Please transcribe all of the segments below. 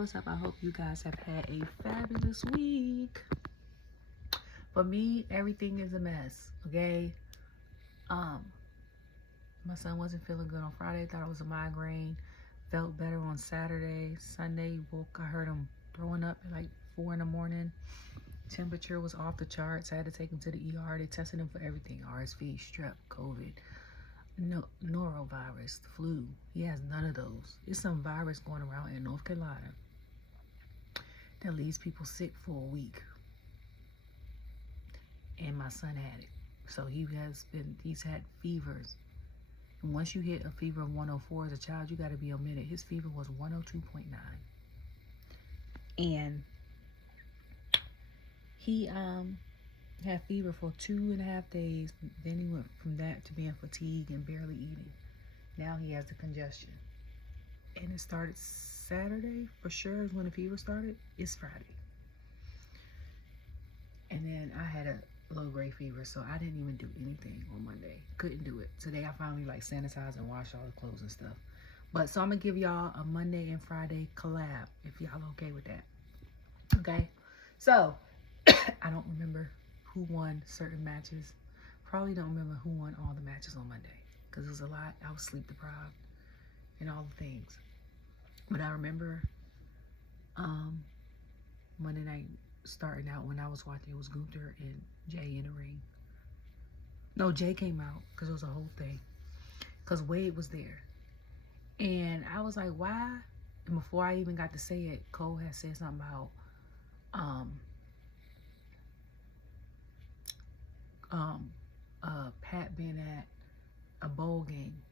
what's up? I hope you guys have had a fabulous week. For me, everything is a mess, okay? My son wasn't feeling good on Friday, thought it was a migraine. Felt better on Saturday. Sunday, I heard him throwing up at like 4 in the morning. Temperature was off the charts. I had to take him to the ER. They tested him for everything. RSV, strep, COVID, norovirus, the flu. He has none of those. There's some virus going around in North Carolina that leaves people sick for a week. And my son had it. So he's had fevers. And once you hit a fever of 104 as a child, you got to be omitted. His fever was 102.9. And he had fever for 2.5 days. Then he went from that to being fatigued and barely eating. Now he has the congestion. And it started Saturday, for sure, is when the fever started. It's Friday. And then I had a low-grade fever, so I didn't even do anything on Monday. Couldn't do it. Today I finally sanitized and washed all the clothes and stuff. But so I'm gonna give y'all a Monday and Friday collab if y'all okay with that. Okay? So I don't remember who won certain matches. Probably don't remember who won all the matches on Monday because it was a lot. I was sleep deprived and all the things. But I remember Monday night starting out when I was watching, it was Gunther and Jey in the ring. No, Jey came out because it was a whole thing. Because Wade was there. And I was like, why? And before I even got to say it, Cole had said something about Pat being at a bowl game.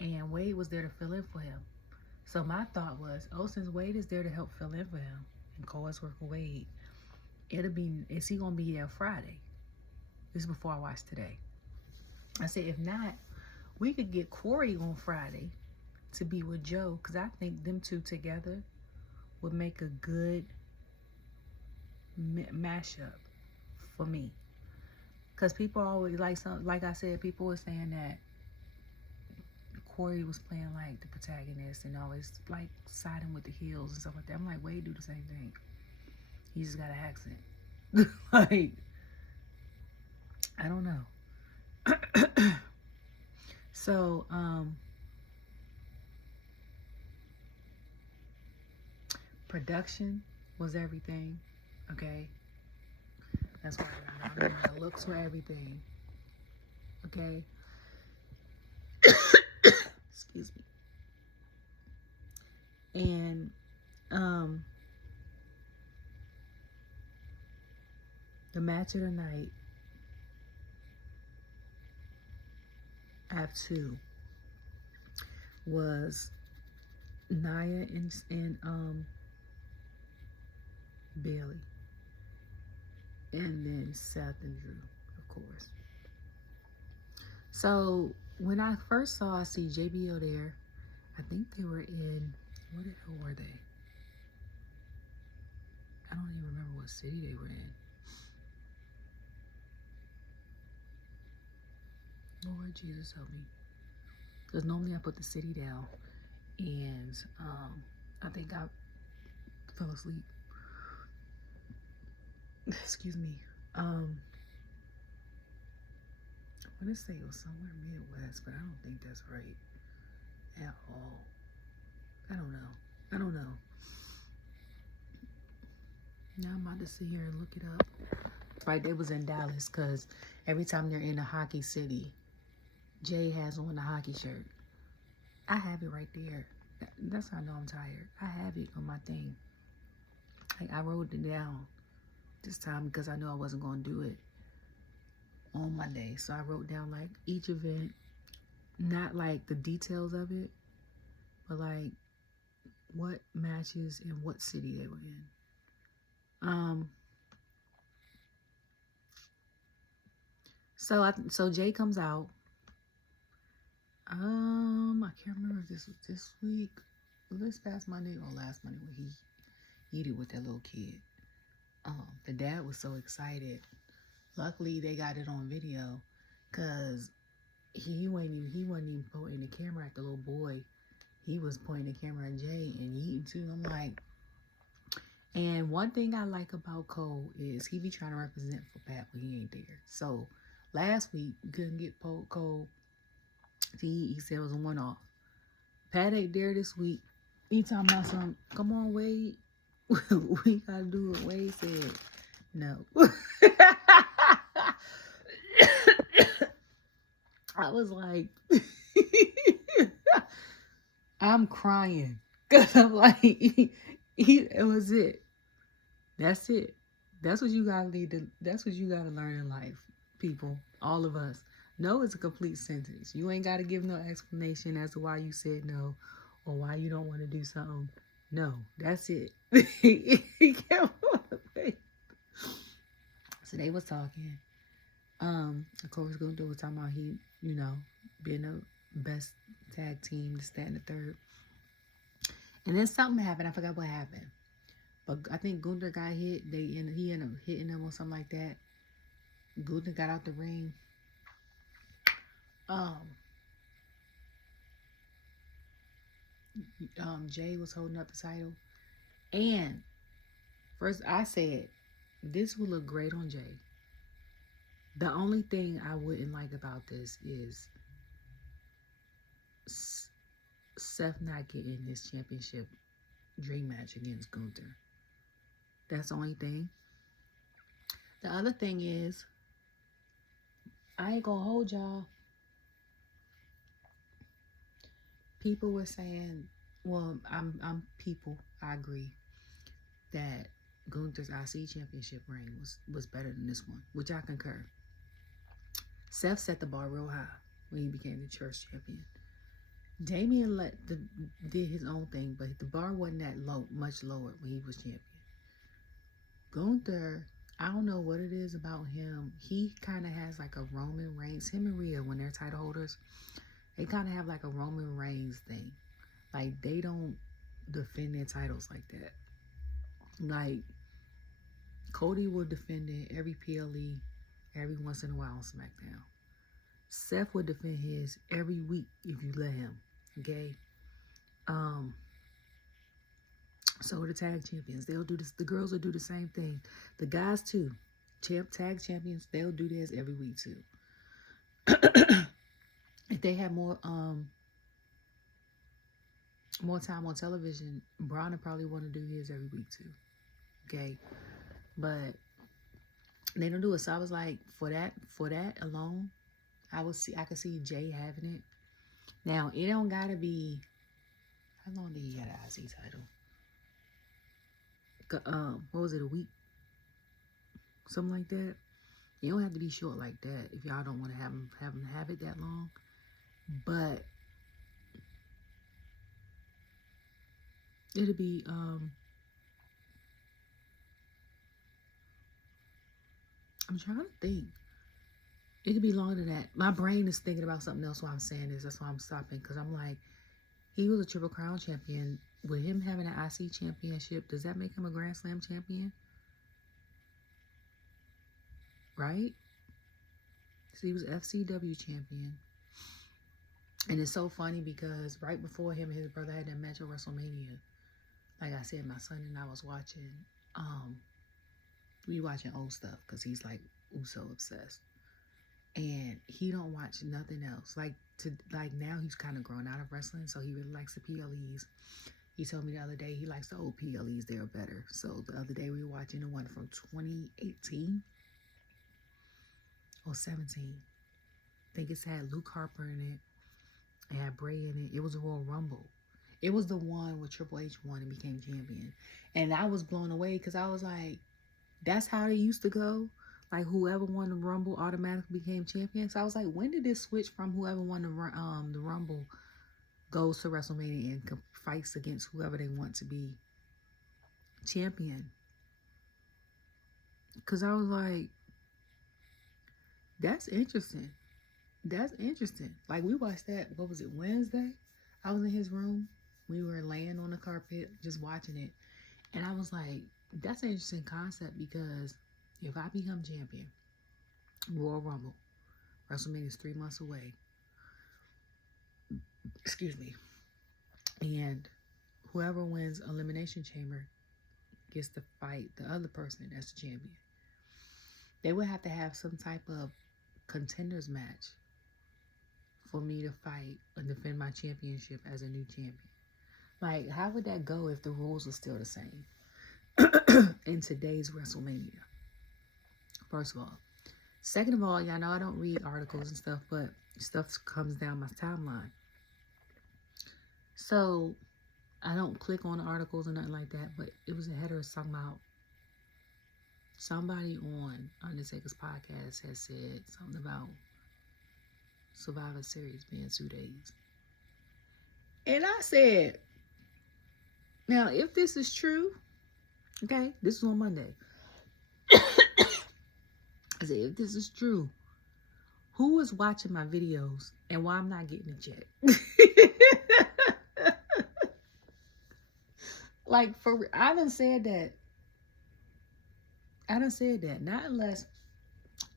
And Wade was there to fill in for him. So my thought was, since Wade is there to help fill in for him, and Cole has worked for Wade, is he gonna be there Friday? This is before I watched today. I said, if not, we could get Corey on Friday to be with Joe, because I think them two together would make a good mashup for me. Because people always like I said, people were saying that Corey was playing like the protagonist and always like siding with the heels and stuff like that. I'm like, Wade do the same thing. He just got an accent. Like, I don't know. So, production was everything. Okay. That's why I mean, the looks were everything. Okay. Excuse me. And the match of the night, I have two, was Nia and Bayley. And then Seth and Drew, of course. So when I first saw JBL there, I think they were in, what the hell were they? I don't even remember what city they were in. Lord Jesus help me. Because normally I put the city down and I think I fell asleep. Excuse me. I want to say it was somewhere Midwest, but I don't think that's right at all. I don't know. Now I'm about to sit here and look it up. Right, they was in Dallas because every time they're in a hockey city, Jey has on the hockey shirt. I have it right there. That's how I know I'm tired. I have it on my thing. Like, I wrote it down this time because I knew I wasn't going to do it on Monday. So I wrote down like each event, not like the details of it, but like what matches and what city they were in. So Jey comes out. I can't remember if this was this week, this past Monday or last Monday when he did with that little kid. The dad was so excited. Luckily, they got it on video because he wasn't even pointing the camera at the little boy. he was pointing the camera at Jey and yeeting too. I'm like, and one thing I like about Cole is he be trying to represent for Pat when he ain't there. So last week we couldn't get Cole to eat. He said it was a one-off. Pat ain't there this week. He talking about something. Come on, Wade. We gotta do what Wade said. No. I was like, I'm crying. Because I'm like, it was it. That's it. That's what you gotta that's what you gotta learn in life, people. All of us. No is a complete sentence. You ain't gotta give no explanation as to why you said no or why you don't want to do something. No, that's it. So they was talking. Of course, Gunther was talking about he, being the best tag team, this, that, and the third. And then something happened. I forgot what happened. But I think Gunther got hit. He ended up hitting him or something like that. Gunther got out the ring. Jey was holding up the title. And first I said, this would look great on Jey. The only thing I wouldn't like about this is Seth not getting his championship dream match against Gunther. That's the only thing. The other thing is, I ain't gonna hold y'all. People were saying, well, I'm people. I agree that Gunther's IC championship reign was better than this one, which I concur. Seth set the bar real high when he became the church champion. Damian did his own thing, but the bar wasn't that low, much lower when he was champion. Gunther, I don't know what it is about him. He kind of has like a Roman Reigns. Him and Rhea, when they're title holders, they kind of have like a Roman Reigns thing. Like, they don't defend their titles like that. Like, Cody will defend it every PLE, every once in a while on SmackDown. Seth would defend his every week if you let him. Okay? So the tag champions, they'll do this. The girls will do the same thing. The guys too. Tag champions, they'll do this every week too. If they had more time on television, Bron would probably want to do his every week too. Okay? But they don't do it. So I was like, for that alone, I could see Jey having it. Now, it don't gotta be, how long did he have the IC title? What was it, a week? Something like that. You don't have to be short like that if y'all don't want to have him have it that long. But it'll be I'm trying to think. It could be longer than that. My brain is thinking about something else while I'm saying this. That's why I'm stopping. Because I'm like, he was a Triple Crown champion. With him having an IC championship, does that make him a Grand Slam champion? Right? So he was FCW champion. And it's so funny because right before him and his brother had that match at WrestleMania, like I said, my son and I was watching, we watching old stuff because he's like Uso obsessed. And he don't watch nothing else. Like now he's kind of grown out of wrestling, so he really likes the PLEs. He told me the other day he likes the old PLEs. They're better. So the other day we were watching the one from 2018 or 17. I think it's had Luke Harper in it. It had Bray in it. It was a Royal Rumble. It was the one where Triple H won and became champion. And I was blown away because I was like, that's how they used to go? Like, whoever won the Rumble automatically became champion. So I was like, when did this switch from whoever won the Rumble goes to WrestleMania and fights against whoever they want to be champion? Because I was like, that's interesting. That's interesting. Like, we watched that, what was it, Wednesday? I was in his room. We were laying on the carpet just watching it. And I was like, that's an interesting concept because if I become champion, Royal Rumble, WrestleMania is 3 months away. Excuse me. And whoever wins Elimination Chamber gets to fight the other person that's the champion. They would have to have some type of contenders match for me to fight and defend my championship as a new champion. Like, how would that go if the rules were still the same in today's WrestleMania? First of all. Second of all, y'all know I don't read articles and stuff, but stuff comes down my timeline. So, I don't click on articles or nothing like that, but it was a header talking about somebody on Undertaker's podcast has said something about Survivor Series being 2 days. And I said, now, if this is true, okay, this was on Monday. I said, if this is true, who is watching my videos and why I'm not getting a check? Like, I done said that. Not unless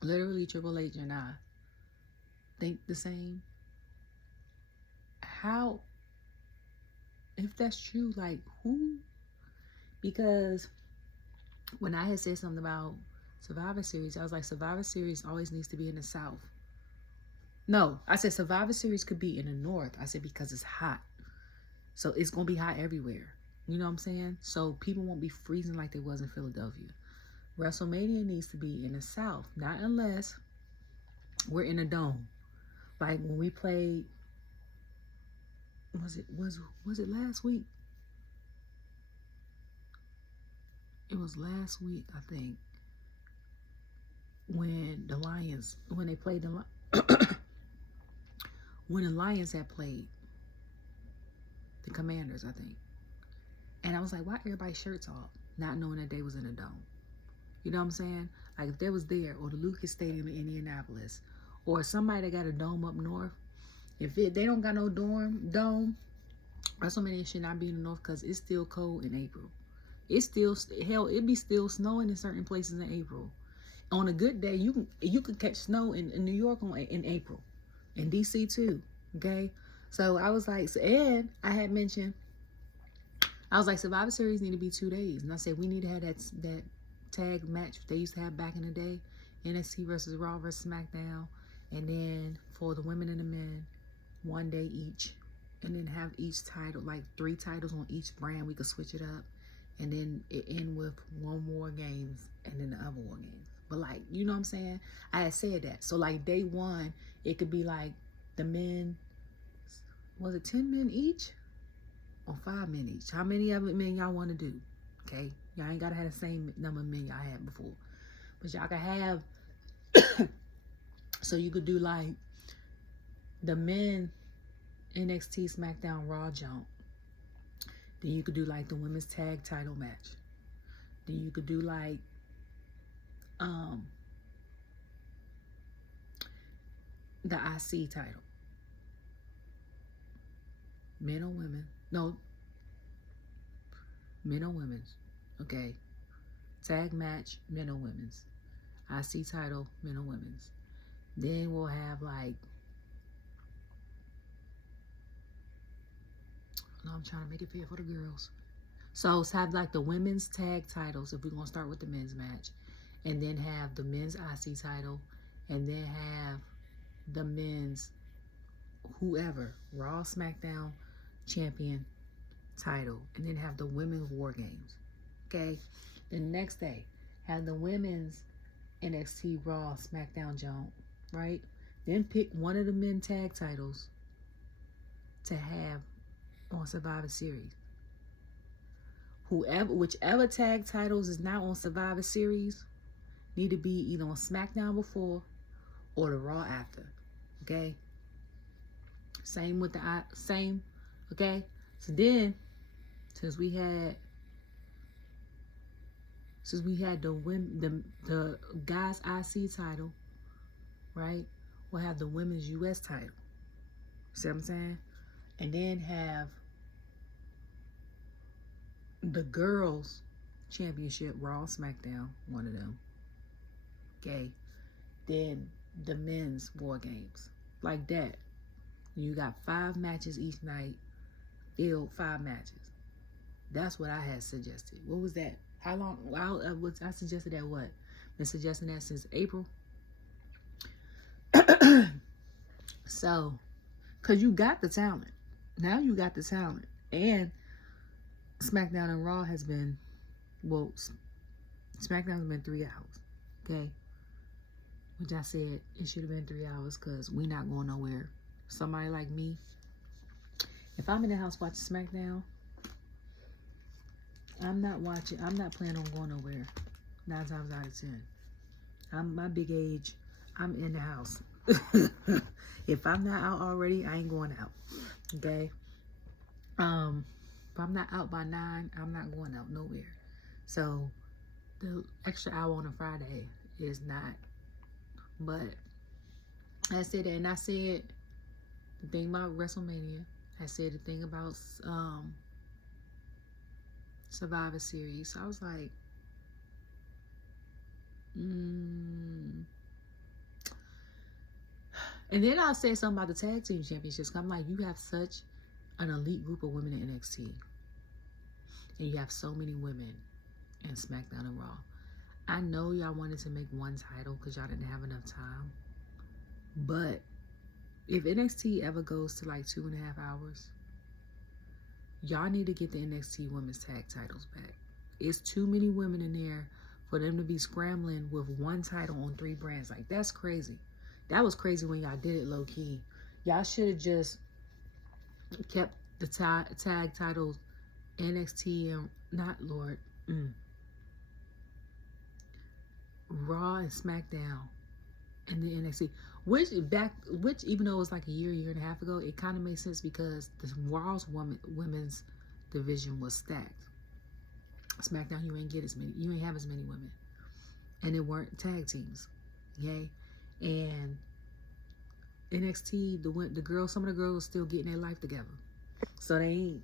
literally Triple H and I think the same. How, if that's true, like, who? Because when I had said something about Survivor Series, I was like, Survivor Series always needs to be in the South. No, I said Survivor Series could be in the North. I said because it's hot. So it's going to be hot everywhere. You know what I'm saying? So people won't be freezing like they was in Philadelphia. WrestleMania needs to be in the South. Not unless we're in a dome. Like when we played, was it last week? It was last week, I think. When the Lions, when they played when the Lions had played the Commanders, I think. And I was like, why everybody's shirts off? Not knowing that they was in a dome. You know what I'm saying? Like if they was there, or the Lucas Stadium in Indianapolis, or somebody that got a dome up north, if they don't got no dome, WrestleMania should not be in the north because it's still cold in April. It's still, hell, it be still snowing in certain places in April. On a good day, you can catch snow in New York in April. In DC too, okay? So I was like, and I had mentioned, I was like, Survivor Series need to be 2 days. And I said, we need to have that tag match they used to have back in the day. NXT versus Raw versus SmackDown. And then for the women and the men, 1 day each. And then have each title, like 3 titles on each brand. We could switch it up. And then it end with 1 War Games and then the other War Games. But like, you know what I'm saying? I had said that. So like day 1, it could be like the men, was it 10 men each? Or 5 men each? How many of it men y'all want to do? Okay? Y'all ain't got to have the same number of men y'all had before. But y'all can have, so you could do like the men NXT SmackDown Raw jump. Then you could do like the women's tag title match. Then you could do like the IC title. Men or women. No. Men or women's. Okay. Tag match, men or women's. IC title, men or women's. Then we'll have like, no, I'm trying to make it fair for the girls. So it's have like the women's tag titles if we're going to start with the men's match. And then have the men's IC title. And then have the men's whoever, Raw, SmackDown champion title. And then have the women's War Games. Okay? The next day, have the women's NXT Raw, SmackDown jump. Right? Then pick one of the men tag titles to have on Survivor Series. Whichever tag titles is not on Survivor Series need to be either on SmackDown before or the Raw after. Okay? Same with the same. Okay? So then, since we had the guys IC title, right? We'll have the women's US title. See what I'm saying? And then have the girls championship, Raw, SmackDown, one of them. Okay. Then the men's War Games. Like that. You got 5 matches each night. build 5 matches. That's what I had suggested. What was that? How long? I suggested that what? Been suggesting that since April. So, because you got the talent. Now you got the talent. And SmackDown and Raw has been, well, SmackDown has been 3 hours. Okay? Which I said it should have been 3 hours because we not going nowhere. Somebody like me, if I'm in the house watching SmackDown, I'm not planning on going nowhere. 9 times out of 10. I'm my big age, I'm in the house. If I'm not out already, I ain't going out. Okay? If I'm not out by 9, I'm not going out nowhere. So the extra hour on a Friday is not. But I said that, and I said the thing about WrestleMania. I said the thing about Survivor Series. So I was like, And then I said something about the tag team championships. I'm like, you have such an elite group of women in NXT. And you have so many women in SmackDown and Raw. I know y'all wanted to make one title because y'all didn't have enough time. But if NXT ever goes to like 2.5 hours, y'all need to get the NXT women's tag titles back. It's too many women in there for them to be scrambling with one title on 3 brands. Like, that's crazy. That was crazy when y'all did it low key. Y'all should have just kept the tag titles NXT and Raw and SmackDown and the NXT. Which even though it was like a year and a half ago, it kind of made sense because the Raw's women's division was stacked. SmackDown, you ain't have as many women, and it weren't tag teams, okay? And NXT, some of the girls were still getting their life together, so they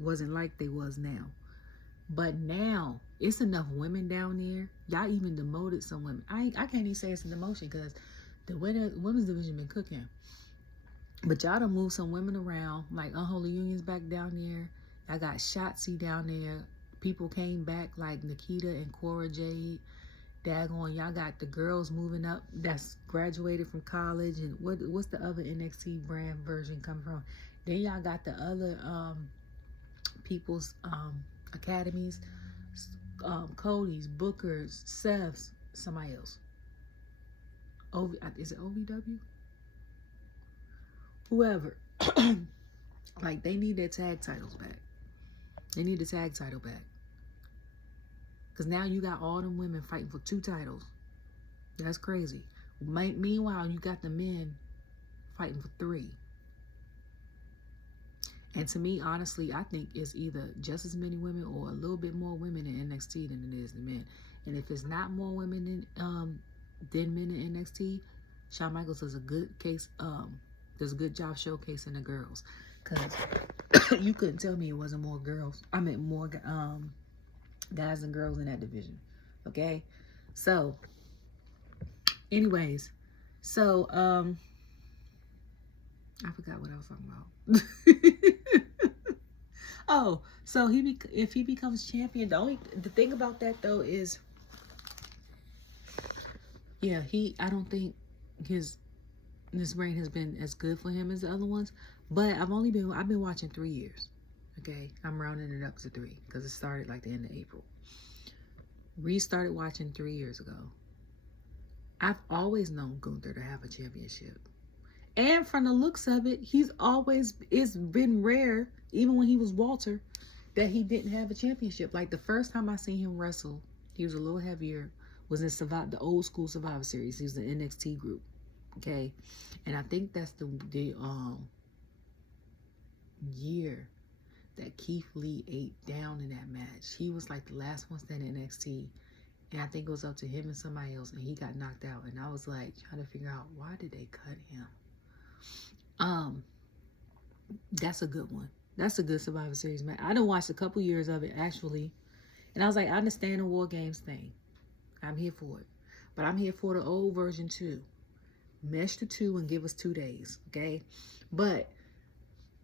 wasn't like they was now. But now it's enough women down there. Y'all even demoted some women. I can't even say it's a demotion because the women's division been cooking. But y'all done moved some women around, like Unholy Union's back down there. I got Shotzi down there. People came back like Nikita and Cora Jade. Daggone, y'all got the girls moving up that's graduated from college. And what's the other NXT brand version come from? Then y'all got the other people's academies. Cody's, Booker's, Seth's, somebody else. Is it OVW? Whoever. Like, they need their tag titles back. They need the tag title back. Because now you got all them women fighting for 2 titles. That's crazy. Meanwhile, you got the men fighting for 3. And to me, honestly, I think it's either just as many women or a little bit more women in NXT than it is the men. And if it's not more women than men in NXT, Shawn Michaels does a good job showcasing the girls. Because you couldn't tell me it wasn't more girls. I meant more guys and girls in that division. Okay? So, anyways. So, I forgot what I was talking about. Oh, so if he becomes champion, the thing about that though is, yeah, I don't think this reign has been as good for him as the other ones. But I've been watching 3 years. Okay, I'm rounding it up to 3 because it started like the end of April. Restarted watching 3 years ago. I've always known Gunther to have a championship. And from the looks of it, it's been rare, even when he was Walter, that he didn't have a championship. Like the first time I seen him wrestle, he was a little heavier, was in the old school Survivor Series. He was in the NXT group. Okay. And I think that's the year that Keith Lee ate down in that match. He was like the last one standing in NXT. And I think it was up to him and somebody else, and he got knocked out. And I was like trying to figure out, why did they cut him? That's a good one. That's a good Survivor Series match. I done watched a couple years of it actually, and I was like, I understand the War Games thing. I'm here for it, but I'm here for the old version too. Mesh the 2 and give us 2 days, okay? But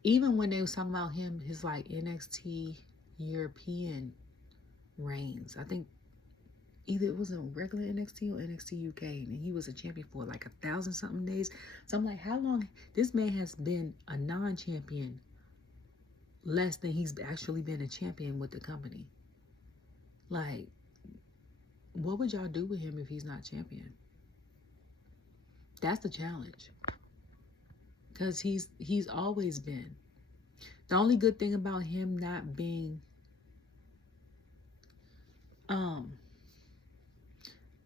even when they was talking about him, his like NXT European reigns, I think either it was a regular NXT or NXT UK, and he was a champion for like 1,000 something days. So I'm like, how long? This man has been a non-champion less than he's actually been a champion with the company. Like, what would y'all do with him if he's not champion? That's the challenge. Because he's always been. The only good thing about him not being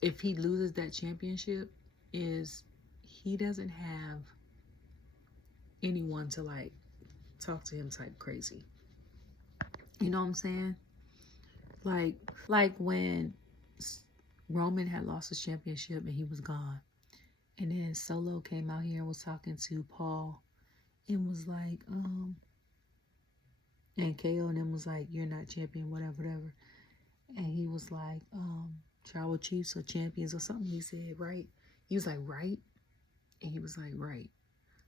if he loses that championship is he doesn't have anyone to like talk to him type crazy. You know what I'm saying? Like when Roman had lost his championship and he was gone. And then Solo came out here and was talking to Paul and was like, and KO and them was like, you're not champion, whatever. And he was like, tribal chiefs or champions or something. He said, right? He was like, right? And he was like, right.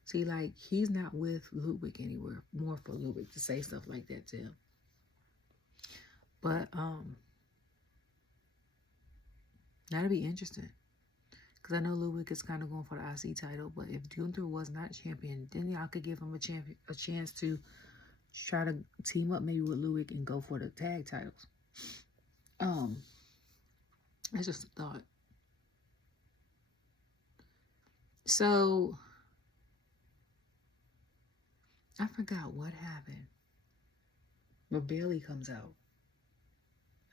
See, like, he's not with Ludwig anywhere. More for Ludwig to say stuff like that to him. But, that'll be interesting. Because I know Ludwig is kind of going for the IC title. But if Gunther was not champion, then y'all could give him a chance to try to team up maybe with Ludwig and go for the tag titles. That's just a thought. So, I forgot what happened. But Bayley comes out.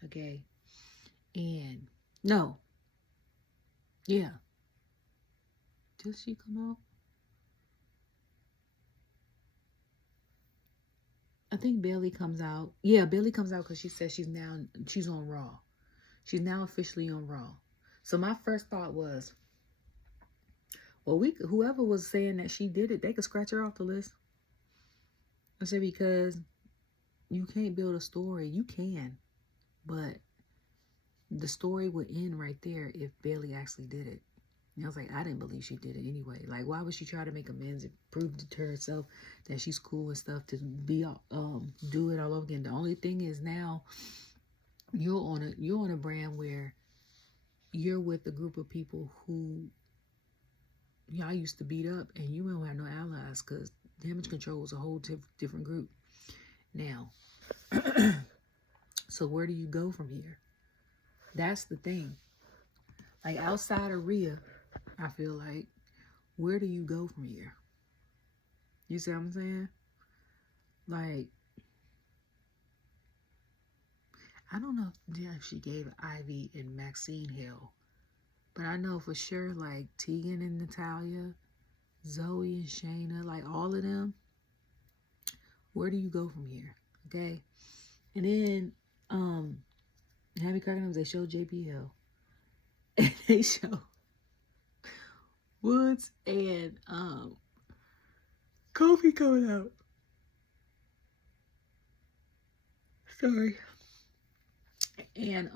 Okay. And, no. Yeah. Did she come out? I think Bayley comes out. Yeah, Bayley comes out because she says she's on Raw. She's now officially on Raw. So my first thought was, well, whoever was saying that she did it, they could scratch her off the list. I said, because you can't build a story. You can, but the story would end right there if Bayley actually did it. And I was like, I didn't believe she did it anyway. Like, why would she try to make amends and prove to herself that she's cool and stuff to be do it all over again? The only thing is now you're on a brand where you're with a group of people who y'all used to beat up, and you don't have no allies because Damage Control was a whole different group now. So where do you go from here? That's the thing. Like, outside of Rhea, I feel like, where do you go from here? You see what I'm saying? Like, I don't know if she gave Ivy and Maxine hell, but I know for sure, like, Tegan and Natalia, Zoey and Shayna, like, all of them, where do you go from here? Okay? And then, Happy Cracking, they show JBL. And they show Woods and Kofi coming out. Sorry. And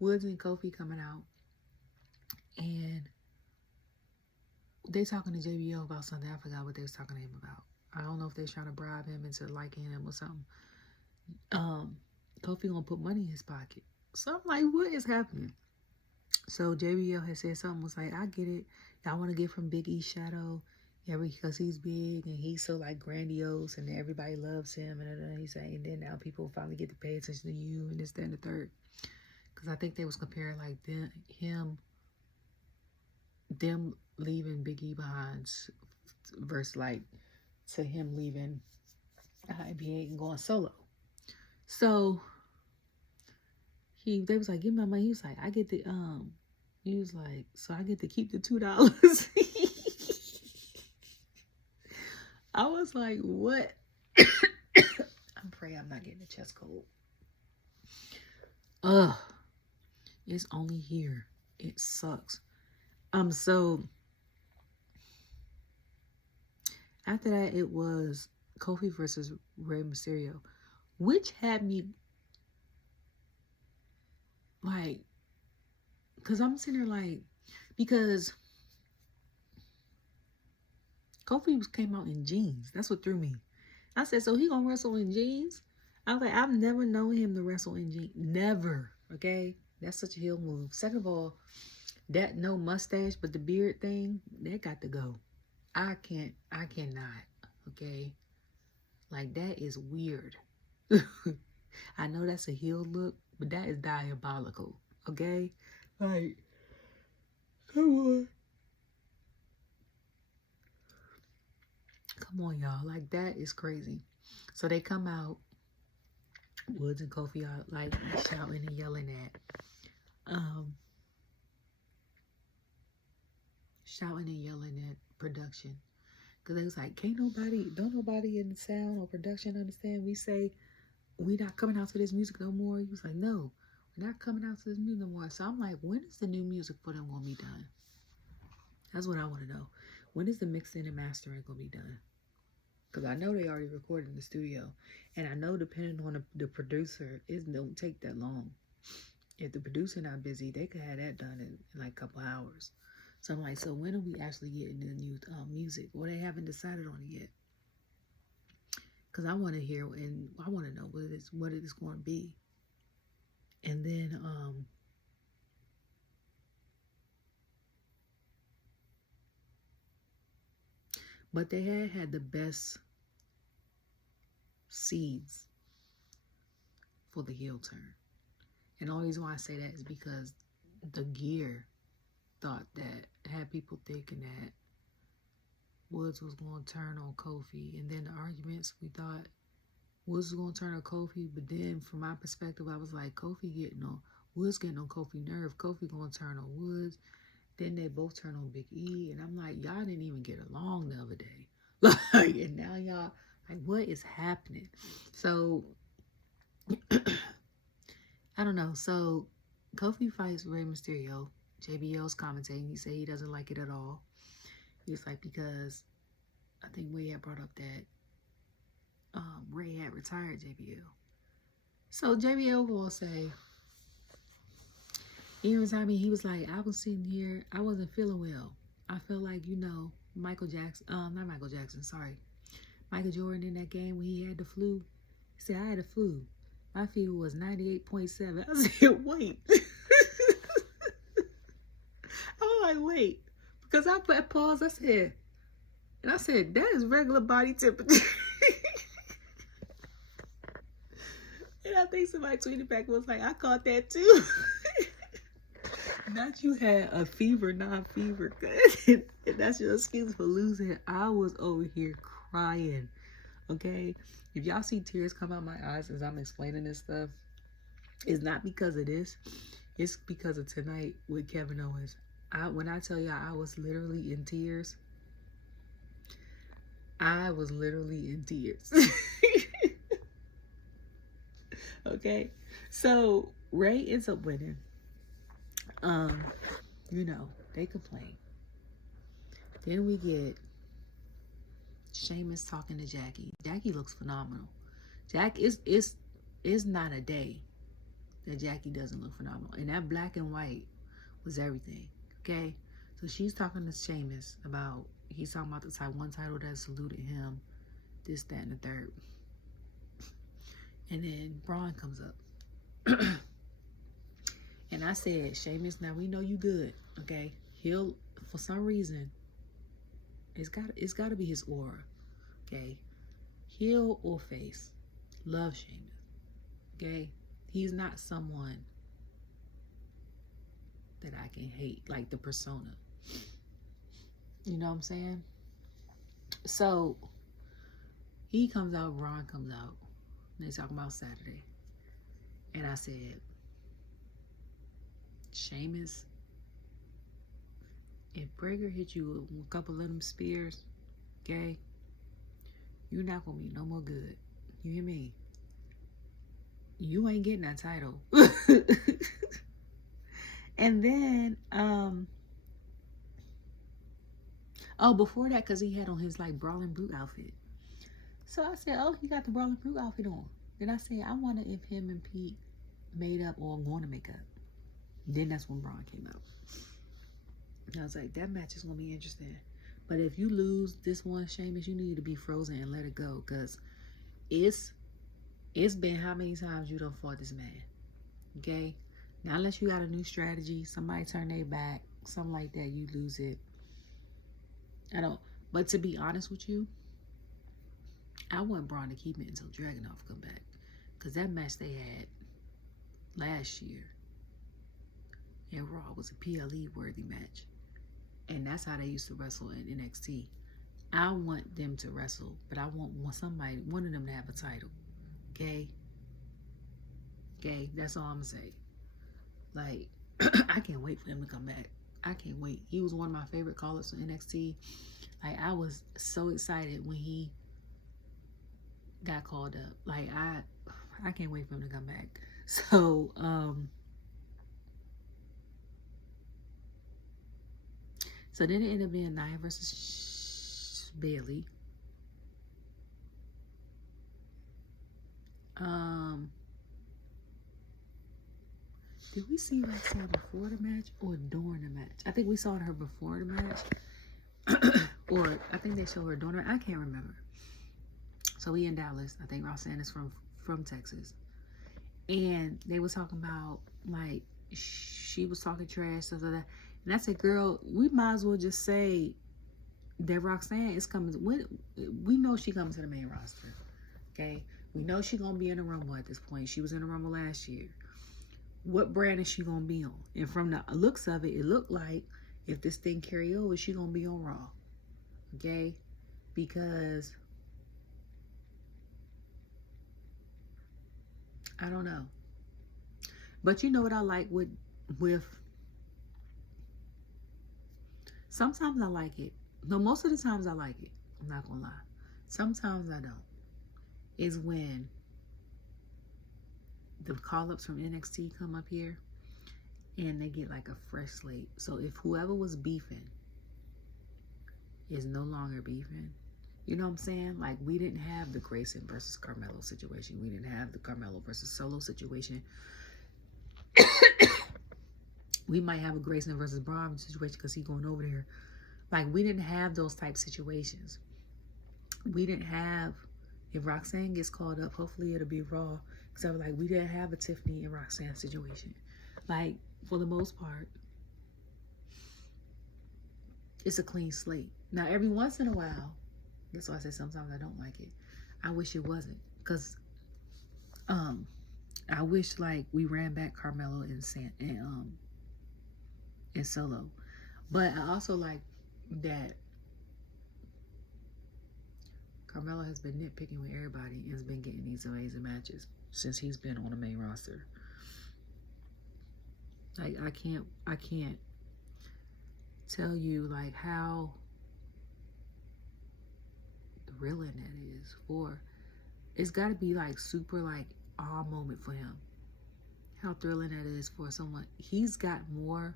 Woods and Kofi coming out. And they talking to JBL about something. I forgot what they was talking to him about. I don't know if they're trying to bribe him into liking him or something. Kofi gonna put money in his pocket. So I'm like, what is happening? So JBL had said something, was like, I get it. Y'all want to get from Big E's shadow because he's big and he's so like grandiose and everybody loves him. And he's saying, and then now people finally get to pay attention to you and this, that, and the third. Because I think they was comparing like them leaving Big E behind versus like to him leaving IBA and going solo. So they was like, give me my money. He was like, I get the he was like, so I get to keep the $2. I was like, what? I'm praying I'm not getting a chest cold. It's only here. It sucks. So after that, it was Kofi versus Rey Mysterio, which had me like, because I'm sitting there like, Because Kofi came out in jeans. That's what threw me. I said, so he gonna wrestle in jeans? I was like, I've never known him to wrestle in jeans. Never. Okay? That's such a heel move. Second of all, that no mustache, but the beard thing, that got to go. I cannot. Okay? Like, that is weird. I know that's a heel look, but that is diabolical. Okay? Like, come on. Come on, y'all. Like, that is crazy. So they come out. Woods and Kofi are like shouting and yelling at production. Because they was like, don't nobody in the sound or production understand? We say, we not coming out to this music no more. He was like, no, we're not coming out to this music no more. So I'm like, when is the new music for them going to be done? That's what I want to know. When is the mixing and mastering going to be done? Because I know they already recorded in the studio. And I know depending on the producer, it don't take that long. If the producer not busy, they could have that done in like a couple hours. So I'm like, so when are we actually getting the new music? Well, they haven't decided on it yet. Because I want to hear and I want to know what it is going to be. And then, but they had the best seeds for the heel turn. And the only reason why I say that is because the gear had people thinking that Woods was going to turn on Kofi. And then the arguments, we thought Woods was going to turn on Kofi. But then from my perspective, I was like, Woods getting on Kofi nerve. Kofi going to turn on Woods. Then they both turn on Big E. And I'm like, y'all didn't even get along the other day. Like, and now y'all, like, what is happening? So, I don't know. So, Kofi fights Rey Mysterio. JBL's commentating. He said he doesn't like it at all. He was like, because I think Way had brought up that Ray had retired JBL. So JBL will say, every time he was like, I was sitting here, I wasn't feeling well. I felt like, Michael Jordan in that game when he had the flu. He said, I had the flu. My fever was 98.7. I said, wait. I was like, wait. Because I put pause, I said, that is regular body temperature. And I think somebody tweeted back, was like, I caught that too. Not you had a fever, non-fever. And that's your excuse for losing. I was over here crying. Okay? If y'all see tears come out my eyes as I'm explaining this stuff, it's not because of this. It's because of tonight with Kevin Owens. When I tell y'all I was literally in tears, I was literally in tears. Okay? So, Ray ends up winning. They complain. Then we get Sheamus talking to Jackie. Jackie looks phenomenal. It's not a day that Jackie doesn't look phenomenal. And that black and white was everything. Okay? So she's talking to Sheamus about, he's talking about the one title that saluted him, this, that, and the third. And then Bron comes up. And I said, Sheamus, now we know you good, okay? He'll, for some reason, it's got to be his aura, okay? Heel or face, love Sheamus, okay? He's not someone that I can hate, like the persona. You know what I'm saying? So, he comes out, Ron comes out, and they talking about Saturday. And I said, Sheamus, if Breaker hit you with a couple of them spears, okay, you're not gonna be no more good. You hear me? You ain't getting that title. And then, before that, because he had on his like Brawling Brute outfit. So I said, he got the Brawling Brute outfit on. Then I said, I wonder if him and Pete made up or going to make up. Then that's when Bron came out. And I was like, that match is going to be interesting. But if you lose this one, Sheamus, you need to be frozen and let it go. Because it's been how many times you done fought this man. Okay? Now, unless you got a new strategy, somebody turn their back, something like that, you lose it. I don't. But to be honest with you, I want Bron to keep it until Dragunov come back. Because that match they had last year in Raw was a PLE worthy match. And that's how they used to wrestle in NXT. I want them to wrestle, but I want one of them to have a title. Okay? Okay? That's all I'm going to say. Like, I can't wait for him to come back. I can't wait. He was one of my favorite call-ups in NXT. Like, I was so excited when he got called up. Like, I can't wait for him to come back. So, so then it ended up being Nia versus Bayley. Did we see Roxanne before the match or during the match? I think we saw her before the match. Or I think they showed her during the match. I can't remember. So we in Dallas. I think Roxanne is from Texas. And they was talking about, like, she was talking trash, stuff like that. And I said, girl, we might as well just say that Roxanne is coming. We know she comes to the main roster. Okay? We know she's going to be in the Rumble at this point. She was in the Rumble last year. What brand is she going to be on? And from the looks of it, it looked like if this thing carry over, she going to be on Raw. Okay? Because I don't know. But you know what I like with sometimes I like it. No, most of the times I like it. I'm not going to lie. Sometimes I don't. Is when the call-ups from NXT come up here and they get like a fresh slate. So if whoever was beefing is no longer beefing, you know what I'm saying? Like, we didn't have the Grayson versus Carmelo situation. We didn't have the Carmelo versus Solo situation. We might have a Grayson versus Bron situation because he's going over there. Like, we didn't have those type situations. We didn't have, if Roxanne gets called up, hopefully it'll be Raw. Because I was like, we didn't have a Tiffany and Roxanne situation. Like, for the most part, it's a clean slate. Now, every once in a while, that's why I say sometimes I don't like it. I wish it wasn't. Because I wish, like, we ran back Carmelo and Solo. But I also like that Carmelo has been nitpicking with everybody and has been getting these amazing matches since he's been on the main roster. Like, I can't tell you, like, how thrilling that is. Or it's got to be, like, super, like, awe moment for him. How thrilling that is for someone. He's got more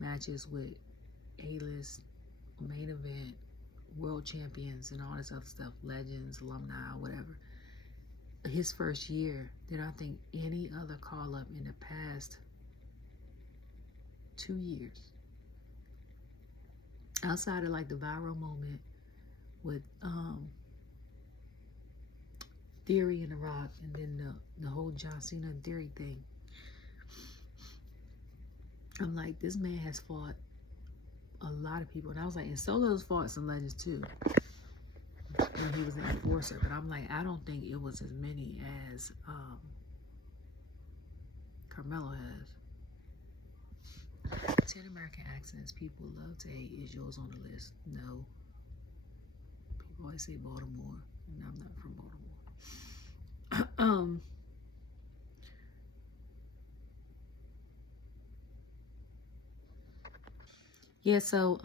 matches with A-list, main event, world champions, and all this other stuff, legends, alumni, whatever, his first year than I think any other call-up in the past 2 years. Outside of, like, the viral moment with Theory and The Rock, and then the whole John Cena and Theory thing. I'm like, this man has fought a lot of people. And I was like, and Solo's fought some legends too when he was an enforcer. But I'm like, I don't think it was as many as Carmelo has. 10 American accents people love to hate. Is yours on the list? No. People always say Baltimore, and I'm not from Baltimore. Yeah, so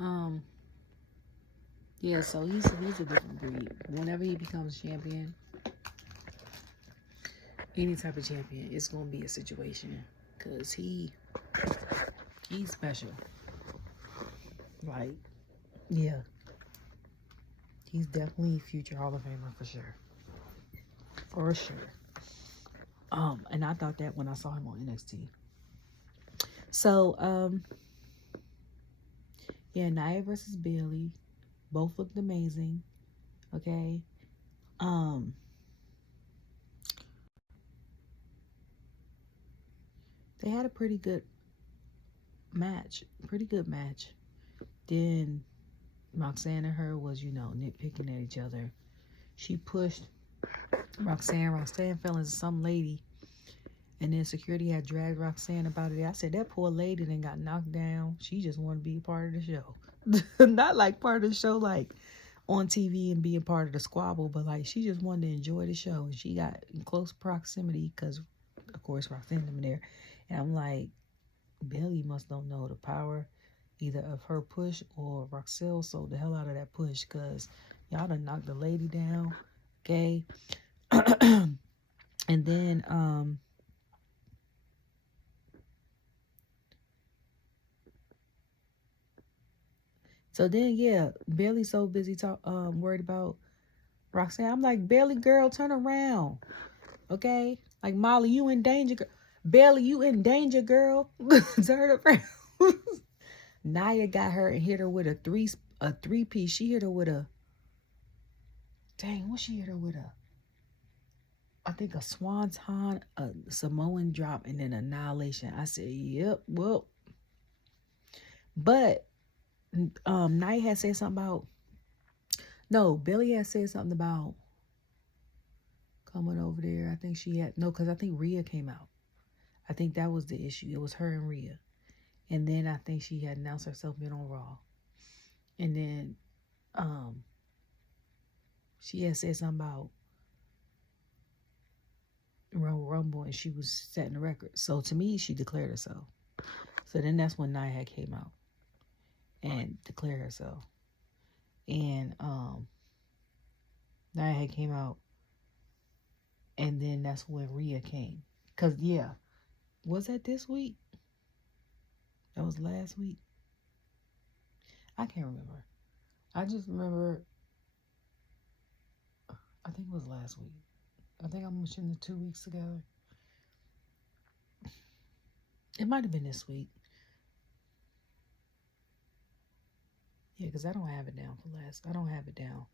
he's a different breed. Whenever he becomes champion, any type of champion, it's gonna be a situation, cause he's special. Like, yeah, he's definitely future Hall of Famer for sure, for sure. And I thought that when I saw him on NXT. So Yeah, Nia versus Bayley. Both looked amazing. Okay. They had a pretty good match. Pretty good match. Then Roxanne and her was, nitpicking at each other. She pushed Roxanne. Roxanne fell into some lady. And then security had dragged Roxanne about it. I said, that poor lady then got knocked down. She just wanted to be a part of the show. Not like part of the show, like on TV and being part of the squabble, but like she just wanted to enjoy the show. And she got in close proximity because, of course, Roxanne them there. And I'm like, Bayley must don't know the power either of her push or Roxelle sold the hell out of that push because y'all done knocked the lady down. Okay. And then, so then, yeah, Bayley's so busy worried about Roxanne. I'm like, Bayley, girl, turn around. Okay? Like, Molly, you in danger, girl. Bayley, you in danger, girl. Turn around. Nia got her and hit her with a three piece. She hit her with a, dang, what she hit her with I think a swanton, a Samoan drop, and then annihilation. I said, yep, well. But Nia had said something about, no, Bayley had said something about coming over there. I think she had, no, because I think Rhea came out. I think that was the issue. It was her and Rhea. And then I think she had announced herself being on Raw. And then she had said something about Royal Rumble and she was setting the record. So to me, she declared herself. So then that's when Nia had came out and declared herself. And Nia had came out. And then that's when Rhea came. Because, yeah, was that this week? That was last week? I can't remember. I just remember, I think it was last week. I think I'm watching the 2 weeks ago. It might have been this week. Yeah, because I don't have it down for last. I don't have it down.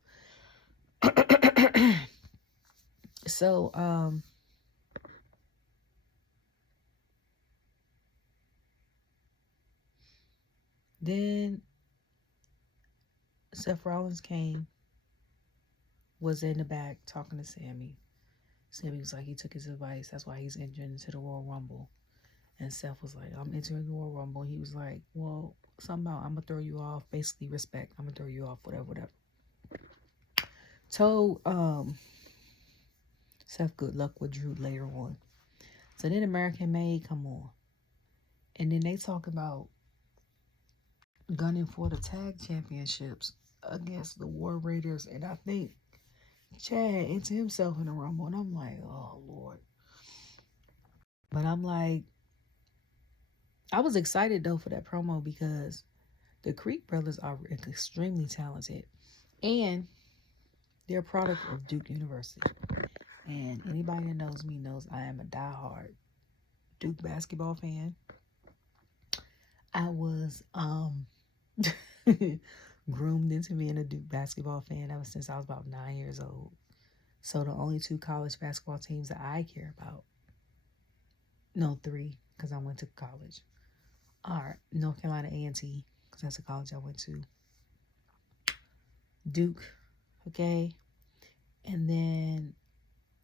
So, then Seth Rollins came, was in the back talking to Sami. Sami was like, he took his advice. That's why he's entering into the Royal Rumble. And Seth was like, I'm entering the Royal Rumble. He was like, well, somehow I'm going to throw you off. Basically, respect. I'm going to throw you off, whatever. Told Seth good luck with Drew later on. So then American Made come on. And then they talk about gunning for the tag championships against the War Raiders. And I think Chad into himself in the Rumble. And I'm like, oh, Lord. But I'm like, I was excited, though, for that promo because the Creek brothers are extremely talented. And they're a product of Duke University. And anybody that knows me knows I am a diehard Duke basketball fan. I was groomed into being a Duke basketball fan ever since I was about 9 years old. So the only 2 college basketball teams that I care about, no, 3, because I went to college, are North Carolina A&T, because that's the college I went to, Duke, okay, and then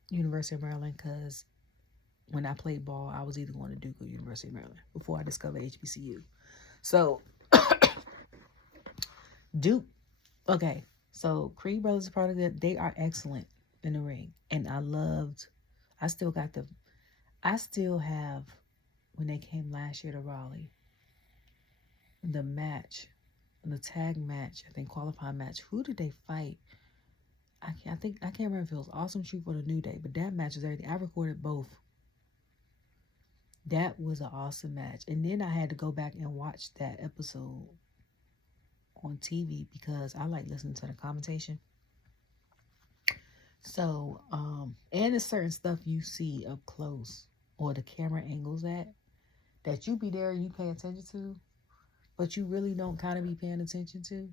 University of Maryland, because when I played ball, I was either going to Duke or University of Maryland before I discovered HBCU. So, Duke, okay, so Creed Brothers are part of that. They are excellent in the ring. And I still have, when they came last year to Raleigh, the match, the tag match, I think qualifying match. Who did they fight? I can't remember if it was Awesome Truth or the New Day, but that match was everything. I recorded both. That was an awesome match. And then I had to go back and watch that episode on TV because I like listening to the commentation. So, and there's certain stuff you see up close or the camera angles that you be there and you pay attention to. but you really don't kind of be paying attention to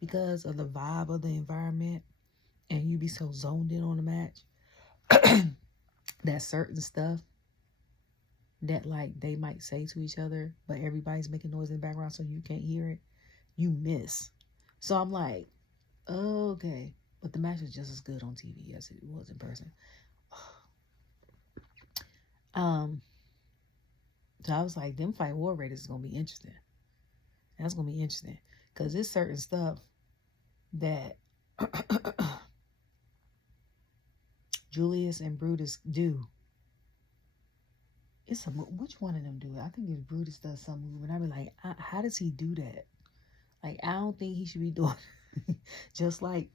because of the vibe of the environment, and you be so zoned in on the match that certain stuff that like they might say to each other, but everybody's making noise in the background so you can't hear it, you miss. So I'm like, oh, okay, but the match is just as good on TV as it was in person. So I was like, them fight war raiders is gonna be interesting. That's gonna be interesting because there's certain stuff that Julius and Brutus do. Which one of them do it? I think it's Brutus does some move, and I be like, how does he do that? Like, I don't think he should be doing just like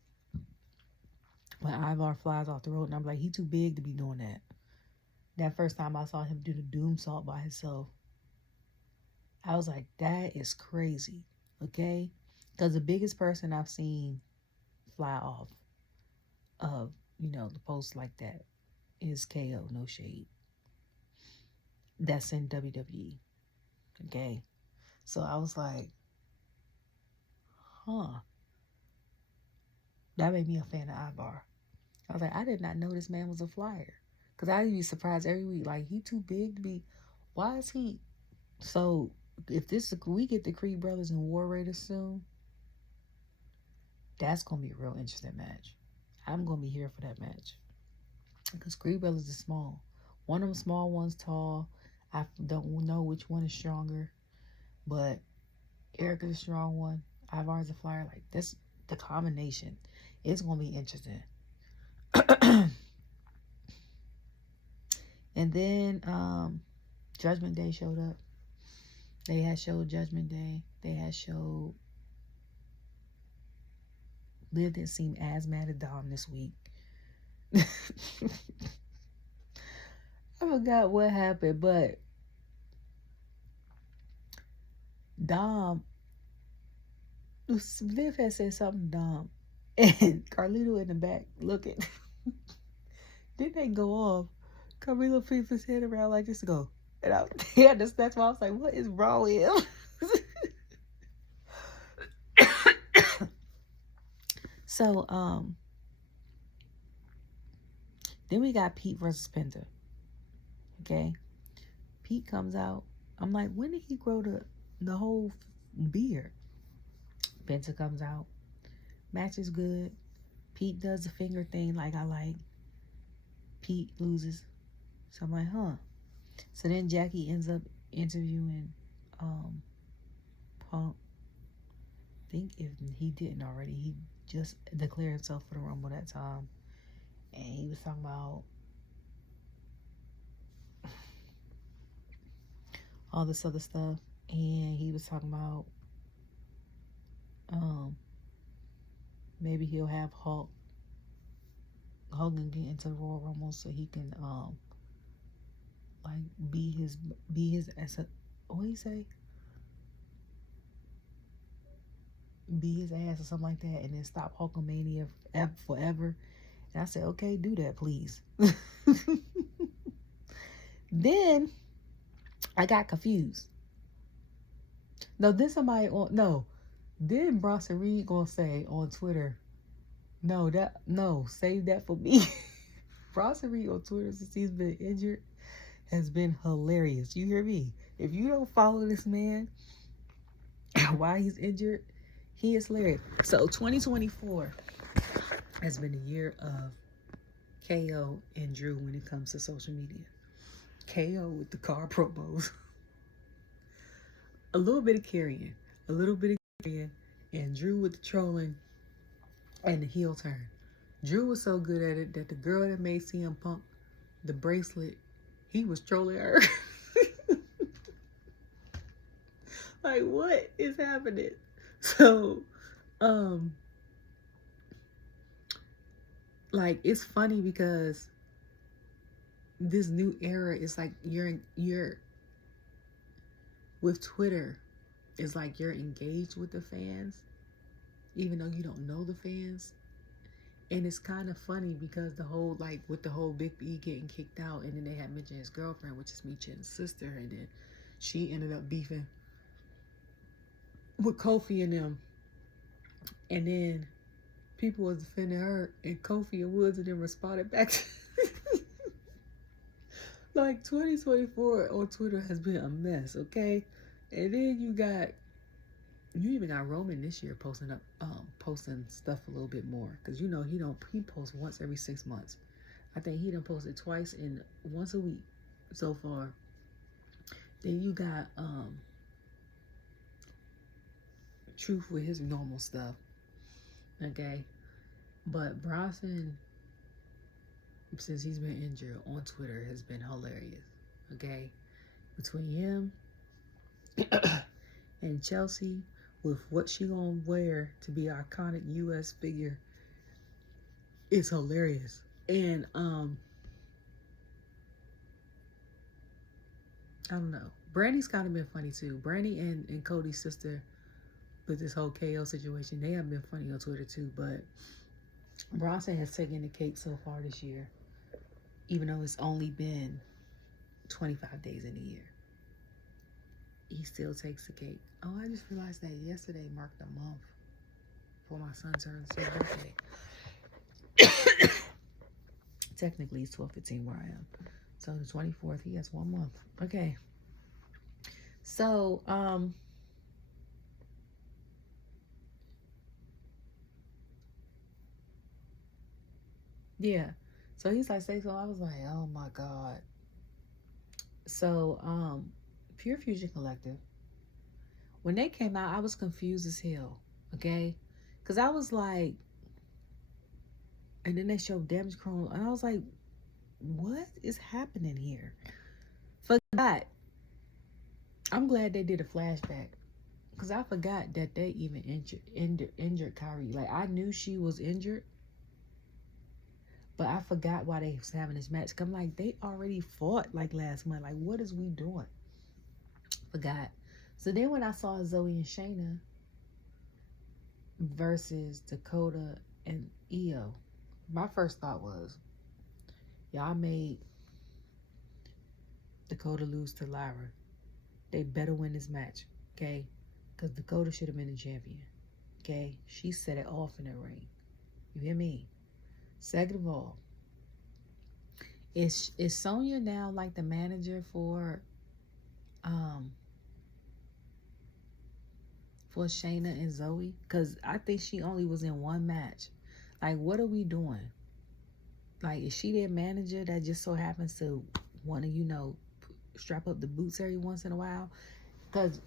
when Ivar flies off the road, and I'm like, he too big to be doing that. That first time I saw him do the doom salt by himself, I was like, that is crazy, okay? Because the biggest person I've seen fly off of, the post like that is KO, no shade. That's in WWE, okay? So I was like, that made me a fan of Ivar. I was like, I did not know this man was a flyer. Because I'd be surprised every week. Like, he too big to be... Why is he... So, if we get the Creed Brothers and War Raiders soon, that's going to be a real interesting match. I'm going to be here for that match. Because Creed Brothers is small. One of them small, one's tall. I don't know which one is stronger. But Erica's a strong one. Ivar's a flyer. Like, that's the combination. It's going to be interesting. And then Judgment Day showed up. They had showed Judgment Day. They had showed Liv didn't seem as mad at Dom this week. I forgot what happened, but Dom, Viv had said something to Dom, and Carlito in the back looking. Then they go off. Carlito flips his head around like this to go. And that's why I was like, what is wrong with him? So, then we got Pete versus Penta. Okay? Pete comes out. I'm like, when did he grow the whole beard? Penta comes out. Match is good. Pete does the finger thing like I like. Pete loses. So I'm like, So then Jackie ends up interviewing Punk. I think if he didn't already, he just declared himself for the Rumble that time. And he was talking about all this other stuff. And he was talking about maybe he'll have Hogan get into the Royal Rumble so he can like be his what do you say? Be his ass or something like that, and then stop Hulkamania forever. And I said, okay, do that, please. Then I got confused. No, then somebody then Bronson Reed gonna say on Twitter, save that for me. Bronson Reed on Twitter since he's been injured has been hilarious. You hear me? If you don't follow this man while he's injured, he is hilarious. So 2024 has been a year of KO and Drew when it comes to social media. KO with the car promos. A little bit of carrying. And Drew with the trolling and the heel turn. Drew was so good at it that the girl that made CM Punk the bracelet, he was trolling her. Like, what is happening? So, like, it's funny because this new era is like you're with Twitter. It's like you're engaged with the fans, even though you don't know the fans. And it's kind of funny because with the whole Big B getting kicked out, and then they had mentioned his girlfriend, which is Michin's sister, and then she ended up beefing with Kofi and them. And then people was defending her, and Kofi and Woods and them responded back to like 2024 on Twitter has been a mess, okay? And then you even got Roman this year posting stuff a little bit more, because you know he posts once every 6 months. I think he done posted twice and once a week so far. Then you got Truth with his normal stuff, okay? But Bronson, since he's been injured on Twitter, has been hilarious, okay? Between him and Chelsea, with what she gonna wear to be an iconic U.S. figure, it's hilarious. And I don't know. Brandy's kind of been funny too. Brandy and Cody's sister, with this whole KO situation, they have been funny on Twitter too. But Bronson has taken the cake so far this year, even though it's only been 25 days in a year. He still takes the cake. Oh, I just realized that yesterday marked a month for my son turned his birthday. Technically, it's 12/15 where I am. So the 24th, he has 1 month. Okay. So, yeah. So he's like, say so. I was like, oh my God. So, Pure Fusion Collective, when they came out, I was confused as hell. Okay. Because I was like, and then they showed Damage Chrome, and I was like, what is happening here? Forgot. I'm glad they did a flashback, because I forgot that they even injured Kyrie. Like, I knew she was injured, but I forgot why they was having this match. Cause I'm like, they already fought like last month. Like, what is we doing? Forgot. So then when I saw Zoey and Shayna versus Dakota and Io, my first thought was, y'all made Dakota lose to Lyra. They better win this match, okay? Because Dakota should have been the champion, okay? She set it off in the ring. You hear me? Second of all, is Sonya now like the manager for Shayna and Zoey? Because I think she only was in one match. Like, what are we doing? Like, is she their manager that just so happens to want to, strap up the boots every once in a while? Because,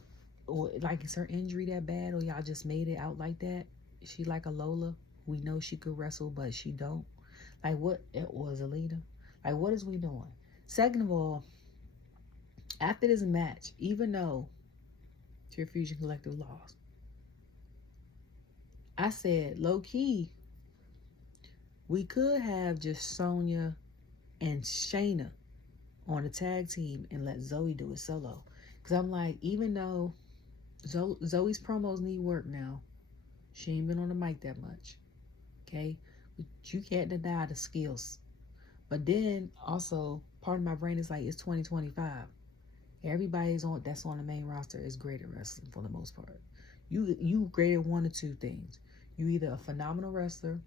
like, is her injury that bad, or y'all just made it out like that? Is she like a Lola? We know she could wrestle, but she don't. Like, what? It was Alita. Like, what is we doing? Second of all, after this match, even though Pure Fusion Collective lost, I said, low key, we could have just Sonya and Shayna on a tag team and let Zoey do it solo. Because I'm like, even though Zoey's promos need work now, she ain't been on the mic that much. Okay? But you can't deny the skills. But then also, part of my brain is like, it's 2025. Everybody's that's on the main roster is great at wrestling for the most part. You great at one or two things. You either a phenomenal wrestler,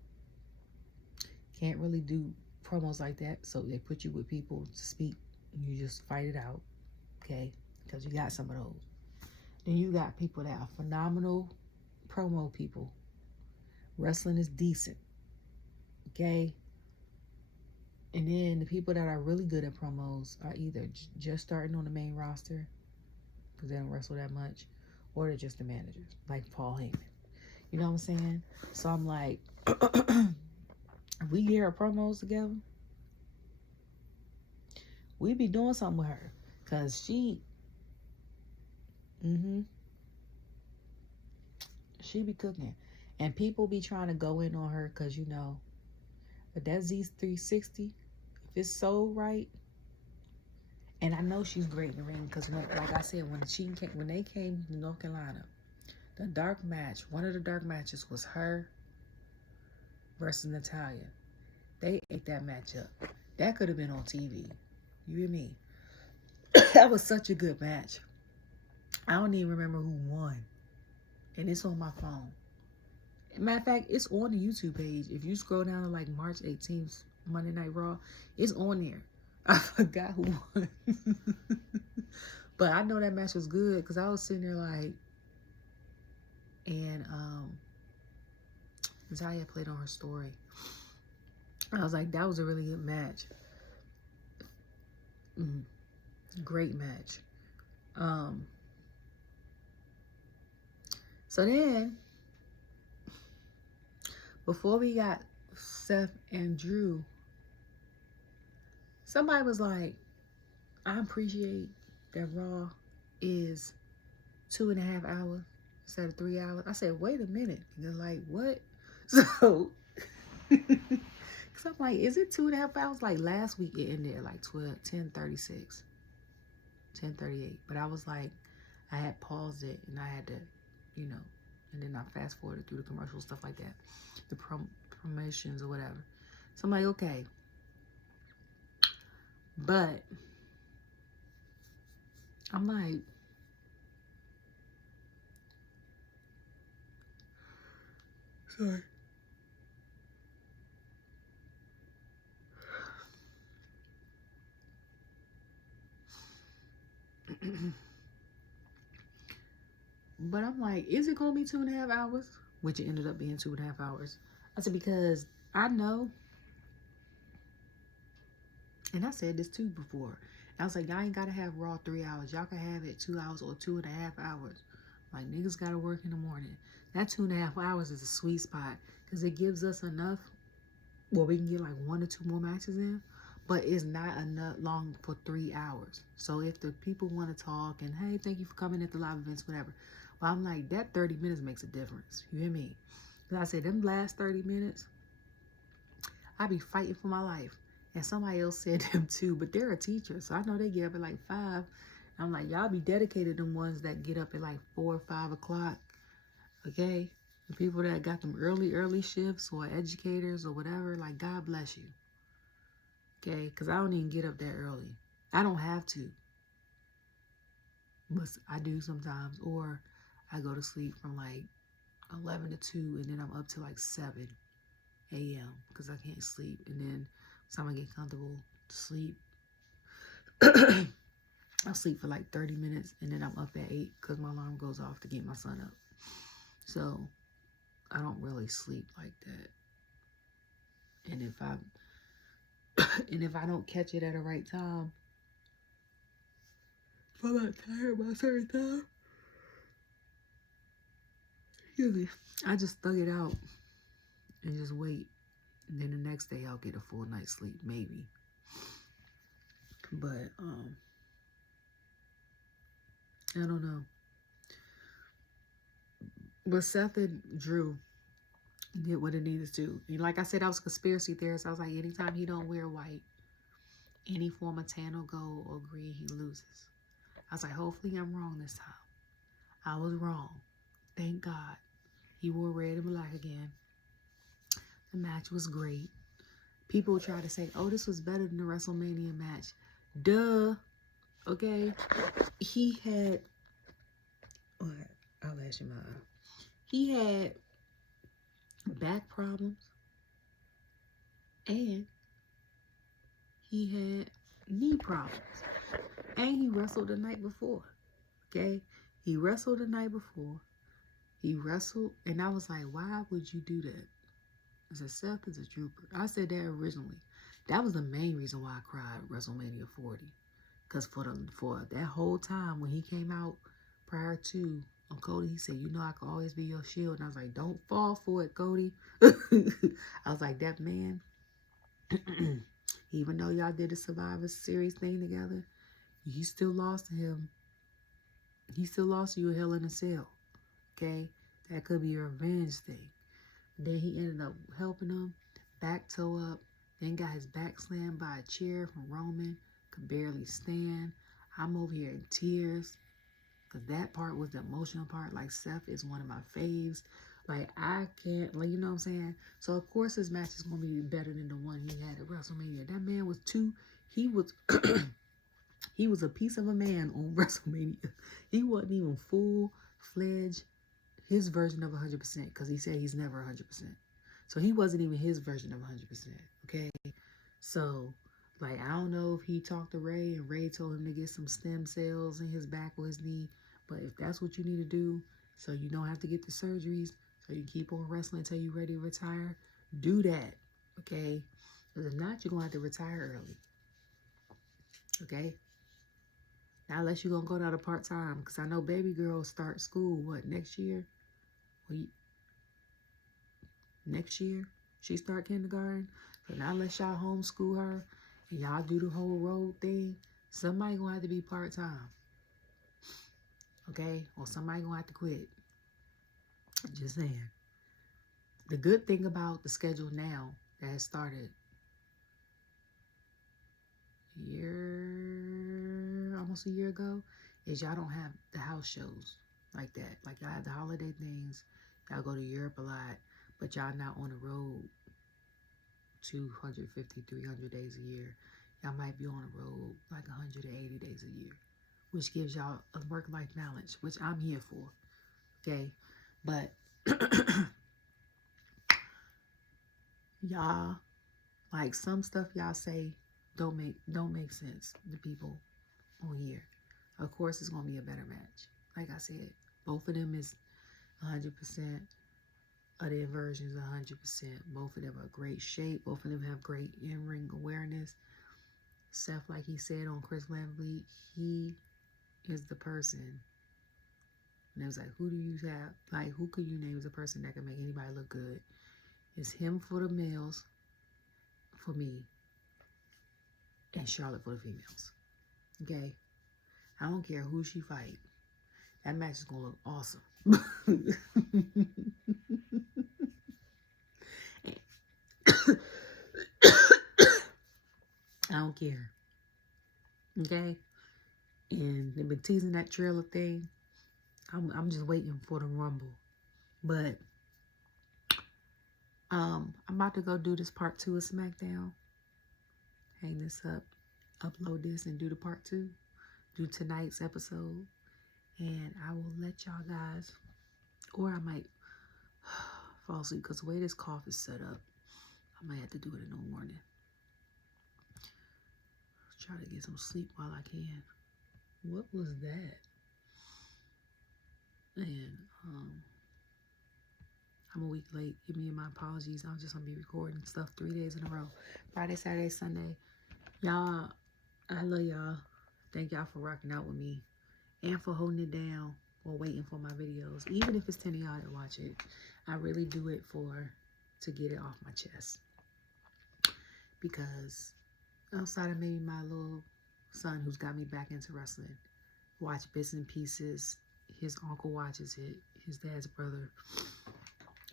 can't really do promos like that, so they put you with people to speak, and you just fight it out, okay? Because you got some of those. Then you got people that are phenomenal promo people. Wrestling is decent, okay? And then the people that are really good at promos are either just starting on the main roster, because they don't wrestle that much, or they're just the managers, like Paul Heyman. You know what I'm saying? So I'm like, if we get her promos together, we be doing something with her. Because she be cooking. And people be trying to go in on her because, but that Z360, if it's sold right, and I know she's great in the ring because, like I said, when they came to North Carolina, the dark match, one of the dark matches was her versus Natalya. They ate that match up. That could have been on TV. You hear me? That was such a good match. I don't even remember who won. And it's on my phone. Matter of fact, it's on the YouTube page. If you scroll down to like March 18th, Monday Night Raw, it's on there. I forgot who won. But I know that match was good because I was sitting there like, and Zaya played on her story. I was like, that was a really good match. Great match. So then, before we got Seth and Drew, somebody was like, I appreciate that Raw is 2.5 hours instead of 3 hours. I said, wait a minute. And they're like, what? So, because I'm like, is it 2.5 hours? Like last week it ended at like 10:36, 10:38. But I was like, I had paused it and I had to, you know, and then I fast forwarded through the commercials, stuff like that, the promotions or whatever. So I'm like, okay. But I'm like, sorry. But I'm like, is it gonna be 2.5 hours? Which it ended up being 2.5 hours. I said, because I know, and I said this too before. I was like, y'all ain't gotta have Raw 3 hours. Y'all can have it 2 hours or 2.5 hours. Like, niggas gotta work in the morning. That 2.5 hours is a sweet spot because it gives us enough. Well, we can get like 1 or 2 more matches in, but it's not enough long for 3 hours. So if the people want to talk and, hey, thank you for coming at the live events, whatever. Well, I'm like, that 30 minutes makes a difference. You hear me? Because I said, them last 30 minutes, I be fighting for my life. And somebody else said them too, but they're a teacher. So I know they get up at like 5. I'm like, y'all be dedicated to them ones that get up at like 4 or 5 o'clock. Okay? The people that got them early shifts or educators or whatever, like, God bless you. Okay? Because I don't even get up that early. I don't have to. But I do sometimes. Or I go to sleep from like 11 to 2 and then I'm up to like 7 a.m. because I can't sleep. And then time I get comfortable to sleep, I'll sleep for like 30 minutes and then I'm up at 8 because my alarm goes off to get my son up. So I don't really sleep like that. And if I don't catch it at the right time, if I'm not tired by a certain time, excuse me, I just thug it out and just wait. And then the next day I'll get a full night's sleep, maybe. But I don't know. But Seth and Drew did what it needed to. And like I said, I was a conspiracy theorist. I was like, anytime he don't wear white, any form of tan or gold or green, he loses. I was like, hopefully I'm wrong this time. I was wrong. Thank God. He wore red and black again. The match was great. People try to say, oh, this was better than the WrestleMania match. Duh. Okay. He had, I'll ask you mine. He had back problems and he had knee problems. And he wrestled the night before. Okay? He wrestled the night before. He wrestled, and I was like, why would you do that? I said, Seth is a trooper. I said that originally. That was the main reason why I cried at WrestleMania 40. Because for that whole time when he came out prior to Cody, he said, you know I can always be your shield. And I was like, don't fall for it, Cody. I was like, that man, even though y'all did a Survivor Series thing together, you still lost to him. He still lost you a Hell in a Cell. Okay? That could be a revenge thing. Then he ended up helping him, back toe up, then got his back slammed by a chair from Roman, could barely stand. I'm over here in tears, because that part was the emotional part. Like, Seth is one of my faves. Like, I can't, like, you know what I'm saying? So, of course, this match is going to be better than the one he had at WrestleMania. That man was he was, he was a piece of a man on WrestleMania. He wasn't even full-fledged his version of 100% because he said he's never 100%. So he wasn't even his version of 100%. Okay. So, like, I don't know if he talked to Ray and Ray told him to get some stem cells in his back or his knee. But if that's what you need to do, so you don't have to get the surgeries, so you keep on wrestling until you're ready to retire, do that. Okay. Because if not, you're going to have to retire early. Okay. Now, unless you're going to go down to part-time. Because I know baby girls start school, what, next year? Well, next year, she start kindergarten. So now unless y'all homeschool her and y'all do the whole road thing, somebody going to have to be part-time. Okay? Or somebody going to have to quit. Just saying. The good thing about the schedule now that has started almost a year ago, is y'all don't have the house shows like that. Like y'all have the holiday things. Y'all go to Europe a lot, but y'all not on the road 250, 300 days a year. Y'all might be on the road like 180 days a year, which gives y'all a work-life balance, which I'm here for. Okay? But y'all, like some stuff y'all say don't make sense to people on here. Of course, it's gonna be a better match. Like I said, both of them is 100%. Of their versions 100%. Both of them are great shape. Both of them have great in-ring awareness. Seth, like he said on Chris Lambley, he is the person. And it was like, who do you have? Like, who could you name as a person that can make anybody look good? It's him for the males, for me, and Charlotte for the females. Okay? I don't care who she fight. That match is gonna look awesome. I don't care. Okay? And they've been teasing that trailer thing. I'm just waiting for the Rumble. But I'm about to go do this part 2 of SmackDown. Hang this up, upload this, and do the part 2. Do tonight's episode. And I will let y'all guys, or I might fall asleep because the way this cough is set up, I might have to do it in the morning. Try to get some sleep while I can. What was that? And I'm a week late. Give me my apologies. I'm just gonna be recording stuff 3 days in a row. Friday, Saturday, Sunday. Y'all, I love y'all. Thank y'all for rocking out with me and for holding it down or waiting for my videos. Even if it's 10 of y'all that watch it, I really do it to get it off my chest. Because outside of maybe my little son who's got me back into wrestling, watch bits and pieces. His uncle watches it. His dad's brother.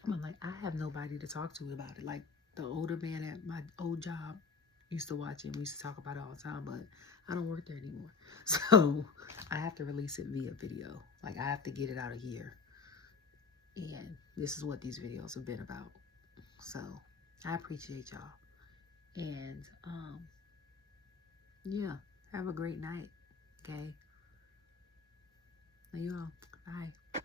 I'm like, I have nobody to talk to about it. Like the older man at my old job used to watch it. We used to talk about it all the time, but I don't work there anymore. So I have to release it via video. Like I have to get it out of here. And this is what these videos have been about. So I appreciate y'all. And yeah, have a great night. Okay. Love you all. Bye.